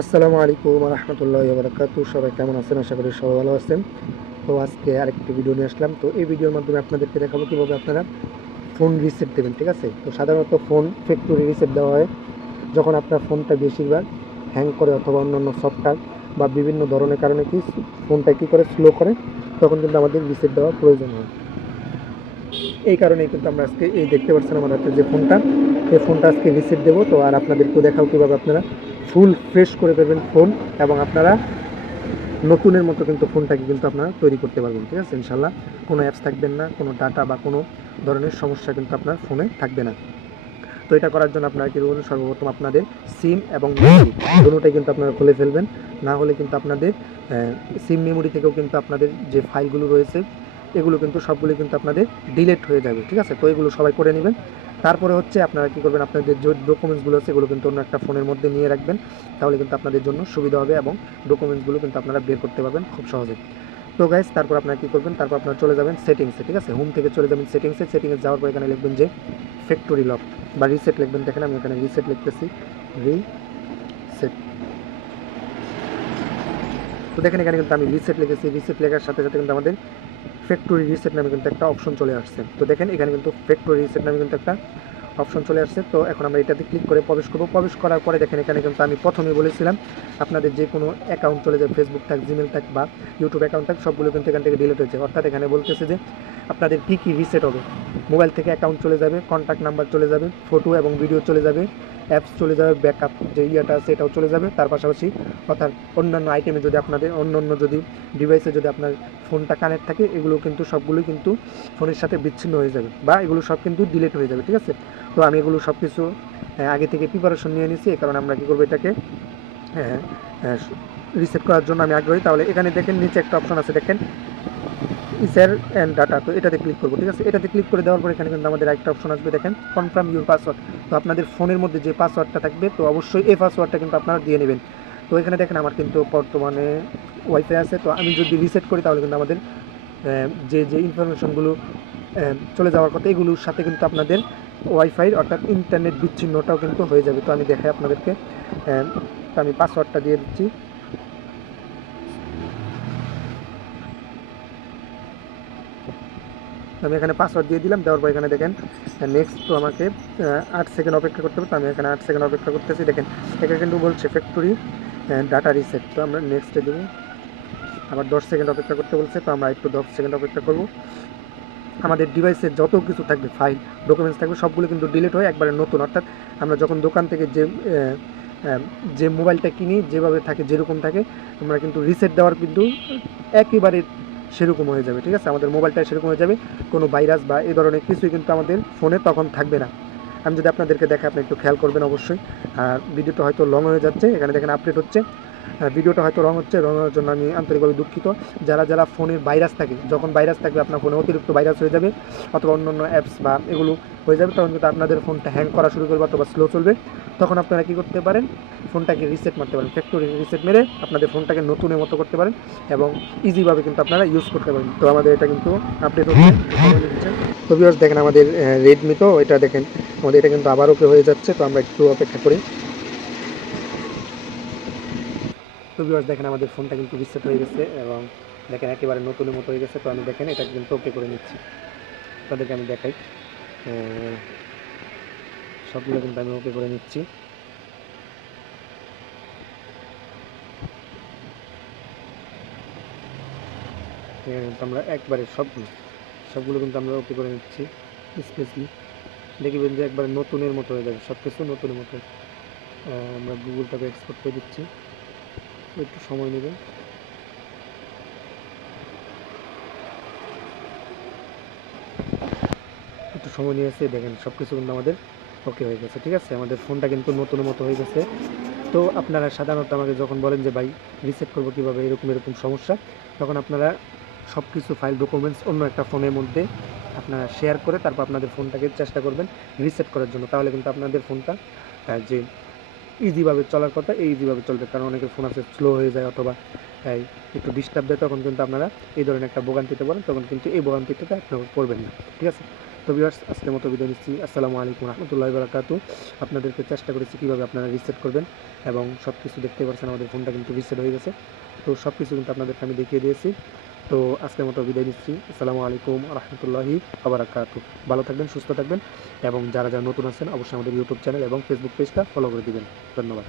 আসসালামু আলাইকুম রহমতুল্লাহি ওয়া বারাকাতুহু। সবাই কেমন আছেন? আশা করি সবাই ভালো আছেন। তো আজকে আরেকটি ভিডিও নিয়ে আসলাম। তো এই ভিডিওর মাধ্যমে আপনাদেরকে দেখাবো কীভাবে আপনারা ফোন রিসেট দেবেন। ঠিক আছে, তো সাধারণত ফোন ফ্যাক্টরি রিসেট দেওয়া হয় যখন আপনার ফোনটা বেশিরভাগ হ্যাং করে অথবা অন্যান্য সফটওয়্যার বা বিভিন্ন ধরনের কারণে কি ফোনটা কী করে স্লো করে, তখন কিন্তু আমাদের রিসেট দেওয়া প্রয়োজন হয়। এই কারণেই কিন্তু আমরা আজকে এই দেখতে পাচ্ছেন আমার হাতে যে ফোনটা, এই ফোনটা আজকে রিসেট দেবো। তো আর আপনাদেরকেও দেখাও কীভাবে আপনারা ফুল ফ্রেশ করে দেবেন ফোন, এবং আপনারা নতুনের মতো কিন্তু ফোনটাকে কিন্তু আপনারা তৈরি করতে পারবেন। ঠিক আছে, ইনশাল্লাহ কোনো অ্যাপস থাকবেন না, কোনো ডাটা বা কোনো ধরনের সমস্যা কিন্তু আপনার ফোনে থাকবে না। তো এটা করার জন্য আপনারা কী করবেন, সর্বপ্রথম আপনাদের সিম এবং মেমোরি দুটোটাই কিন্তু আপনারা খুলে ফেলবেন। না হলে কিন্তু আপনাদের সিম মেমোরি থেকেও কিন্তু আপনাদের যে ফাইলগুলো রয়েছে এগুলো কিন্তু সবগুলো কিন্তু আপনাদের ডিলিট হয়ে যাবে। ঠিক আছে, তো এগুলো সবাই করে নেবেন। তারপরে হচ্ছে আপনারা কী করবেন, আপনাদের যে ডকুমেন্টসগুলো আছে এগুলো কিন্তু অন্য একটা ফোনের মধ্যে নিয়ে রাখবেন, তাহলে কিন্তু আপনাদের জন্য সুবিধা হবে এবং ডকুমেন্টসগুলো কিন্তু আপনারা বের করতে পারবেন খুব সহজে। তো গাইস, তারপর আপনারা কী করবেন, তারপর আপনারা চলে যাবেন সেটিংসে। ঠিক আছে, হোম থেকে চলে যাবেন সেটিংসে। সেটিংসে যাওয়ার পর এখানে লিখবেন যে ফ্যাক্টরি লক বা রিসেট লিখবেন। দেখেন আমি এখানে রিসেট লিখতেছি, রিসেট। তো দেখেন এখানে কিন্তু আমি রিসেট লিখেছি। রিসেট লেখার সাথে সাথে কিন্তু আমাদের ফ্যাক্টরি রিসেট নামে কিন্তু একটা অপশন চলে আসছে। তো দেখেন এখানে কিন্তু ফ্যাক্টরি রিসেট নামে কিন্তু একটা অপশন চলে আসছে। তো এখন আমরা এটাতে ক্লিক করে প্রবেশ করব। প্রবেশ করার পরে দেখেন এখানে কিন্তু আমি প্রথমেই বলেছিলাম আপনাদের যে কোনো অ্যাকাউন্ট চলে যাবে, ফেসবুক থাক, জিমেল থাক বা ইউটিউব অ্যাকাউন্ট থাক, সবগুলো কিন্তু এখান থেকে ডিলিট হয়েছে। অর্থাৎ এখানে বলতেছে যে আপনাদের কী কী রিসেট হবে। মোবাইল থেকে অ্যাকাউন্ট চলে যাবে, কন্ট্যাক্ট নাম্বার চলে যাবে, ফটো এবং ভিডিও চলে যাবে, অ্যাপস চলে যাবে, ব্যাকআপ যে ইয়েটা আছে এটাও চলে যাবে। তার পাশাপাশি অর্থাৎ অন্যান্য আইটেমে যদি আপনাদের অন্য যদি ডিভাইসে যদি আপনার ফোনটা কানেক্ট থাকে, এগুলো কিন্তু সবগুলোই কিন্তু ফোনের সাথে বিচ্ছিন্ন হয়ে যাবে বা এগুলো সব কিন্তু ডিলিট হয়ে যাবে। ঠিক আছে, তো আমি এগুলো সব কিছু আগে থেকে প্রিপারেশন নিয়ে নিয়েছি। এই কারণে আমরা কী করবো, এটাকে রিসেট করার জন্য আমি আগ্রহী। তাহলে এখানে দেখেন নিচে একটা অপশন আছে, দেখেন ইসার অ্যান্ড ডাটা। তো এটাতে ক্লিক করবো। ঠিক আছে, এটাতে ক্লিক করে দেওয়ার পর এখানে কিন্তু আমাদের একটা অপশন আসবে, দেখেন কনফার্ম ইউর পাসওয়ার্ড। তো আপনাদের ফোনের মধ্যে যে পাসওয়ার্ডটা থাকবে, তো অবশ্যই এই পাসওয়ার্ডটা কিন্তু আপনারা দিয়ে নেবেন। তো এখানে দেখেন আমার কিন্তু বর্তমানে ওয়াইফাই আছে। তো আমি যদি রিসেট করি তাহলে কিন্তু আমাদের যে যে ইনফরমেশনগুলো চলে যাওয়ার কথা এগুলোর সাথে কিন্তু আপনাদের ওয়াইফাই অর্থাৎ ইন্টারনেট বিচ্ছিন্নটাও কিন্তু হয়ে যাবে। তো আমি দেখাই আপনাদেরকে। তো আমি পাসওয়ার্ডটা দিয়ে দিচ্ছি। আমি এখানে পাসওয়ার্ড দিয়ে দিলাম। দেওয়ার পর এখানে দেখেন নেক্সট, তো আমাকে 8 সেকেন্ড অপেক্ষা করতে হবে। তো আমি এখানে 8 সেকেন্ড অপেক্ষা করতেছি। দেখেন এখানে কিন্তু বলছে ফ্যাক্টরি ডাটা রিসেট। তো আমরা নেক্সটে দেবো। আবার 10 সেকেন্ড অপেক্ষা করতে বলছে। তো আমরা একটু 10 সেকেন্ড অপেক্ষা করব। আমাদের ডিভাইসে যত কিছু থাকবে, ফাইল ডকুমেন্টস থাকবে, সবগুলো কিন্তু ডিলিট হয়ে একবারে নতুন। অর্থাৎ আমরা যখন দোকান থেকে যে মোবাইলটা কিনি যেভাবে থাকে, যেরকম থাকে, আমরা কিন্তু রিসেট দেওয়ার কিন্তু একেবারে সেরকম হয়ে যাবে। ঠিক আছে, আমাদের মোবাইলটা সেরকম হয়ে যাবে, কোনো ভাইরাস বা এই ধরনের কিছুই কিন্তু আমাদের ফোনে তখন থাকবে না। আমি যদি আপনাদেরকে দেখে, আপনি একটু খেয়াল করবেন অবশ্যই। আর ভিডিওটা হয়তো লং হয়ে যাচ্ছে, এখানে দেখেন আপডেট হচ্ছে। ভিডিওটা হয়তো রং হচ্ছে, রং হওয়ার জন্য আমি আন্তরিকভাবে দুঃখিত। যারা যারা ফোনের ভাইরাস থাকে, যখন ভাইরাস থাকবে আপনার ফোনে অতিরিক্ত ভাইরাস হয়ে যাবে অথবা অন্যান্য অ্যাপস বা এগুলো হয়ে যাবে, তখন কিন্তু আপনাদের ফোনটা হ্যাং করা শুরু করবে অথবা স্লো চলবে। তখন আপনারা কী করতে পারেন, ফোনটাকে রিসেট মারতে পারেন, ফ্যাক্টরি রিসেট মেরে আপনাদের ফোনটাকে নতুনের মতো করতে পারেন এবং ইজিভাবে কিন্তু আপনারা ইউজ করতে পারেন। তো আমাদের এটা কিন্তু আপডেট হচ্ছে। তো ভিউয়ার্স দেখেন আমাদের রেডমি, তো এটা দেখেন আমাদের এটা কিন্তু আবার ওকে হয়ে যাচ্ছে। তো আমরা একটু অপেক্ষা করি। তো ভিউয়ার্স দেখেন আমাদের ফোনটা কিন্তু রিসেট হয়ে গেছে এবং দেখেন একেবারে নতুনের মতো হয়ে গেছে। তো আমি দেখেন এটা কিন্তু ওকে করে নিচ্ছি, তাদেরকে আমি দেখাই। সবগুলো কিন্তু আমি ওকে করে নিচ্ছি। কিন্তু আমরা একবারে সবগুলো কিন্তু আমরা ওকে করে নিচ্ছি স্পেশালি। দেখবেন যে একবারে নতুনের মতো হয়ে যাবে, সব কিছু নতুনের মতো। আমরা গুগলটাকে এক্সপোর্ট করে দিচ্ছি, একটু সময় নেবে। একটু সময় নিয়েছে, দেখেন সব কিছু কিন্তু আমাদের ওকে হয়ে গেছে। ঠিক আছে, আমাদের ফোনটা কিন্তু নতুনের মতো হয়ে গেছে। তো আপনারা সাধারণত আমাকে যখন বলেন যে ভাই রিসেট করবো কীভাবে, এরকম সমস্যা, তখন আপনারা সব কিছু ফাইল ডকুমেন্টস অন্য একটা ফোনের মধ্যে আপনারা শেয়ার করে তারপর আপনাদের ফোনটাকে চেষ্টা করবেন রিসেট করার জন্য। তাহলে কিন্তু আপনাদের ফোনটা যে ইজিভাবে চলার কথা এই ইজিভাবে চলবে। কারণ অনেকের ফোন আছে স্লো হয়ে যায় অথবা একটু ডিস্টার্ব দেয়, তখন কিন্তু আপনারা এই ধরনের একটা ভোগান্তিতে পড়েন, তখন কিন্তু এই ভোগান্তিটাতে আপনারা পড়বেন না। ঠিক আছে, তো ভিউয়ার্স, আজকের মতো বিদায় নিচ্ছি। আসসালামু আলাইকুম রহমতুল্লাহি ওয়া বারাকাতু। আপনাদেরকে চেষ্টা করেছি কীভাবে আপনারা রিসেট করবেন, এবং সব কিছু দেখতে পাচ্ছেন আমাদের ফোনটা কিন্তু রিসেট হয়ে গেছে। তো সব কিছু কিন্তু আপনাদেরকে আমি দেখিয়ে দিয়েছি। তো আজকের মতো বিদায় নিচ্ছি। আসসালামু আলাইকুম রহমতুল্লাহি ওয়া বারাকাতু। ভালো থাকবেন, সুস্থ থাকবেন, এবং যারা যারা নতুন আছেন অবশ্যই আমাদের ইউটিউব চ্যানেল এবং ফেসবুক পেজটা ফলো করে দিবেন। ধন্যবাদ।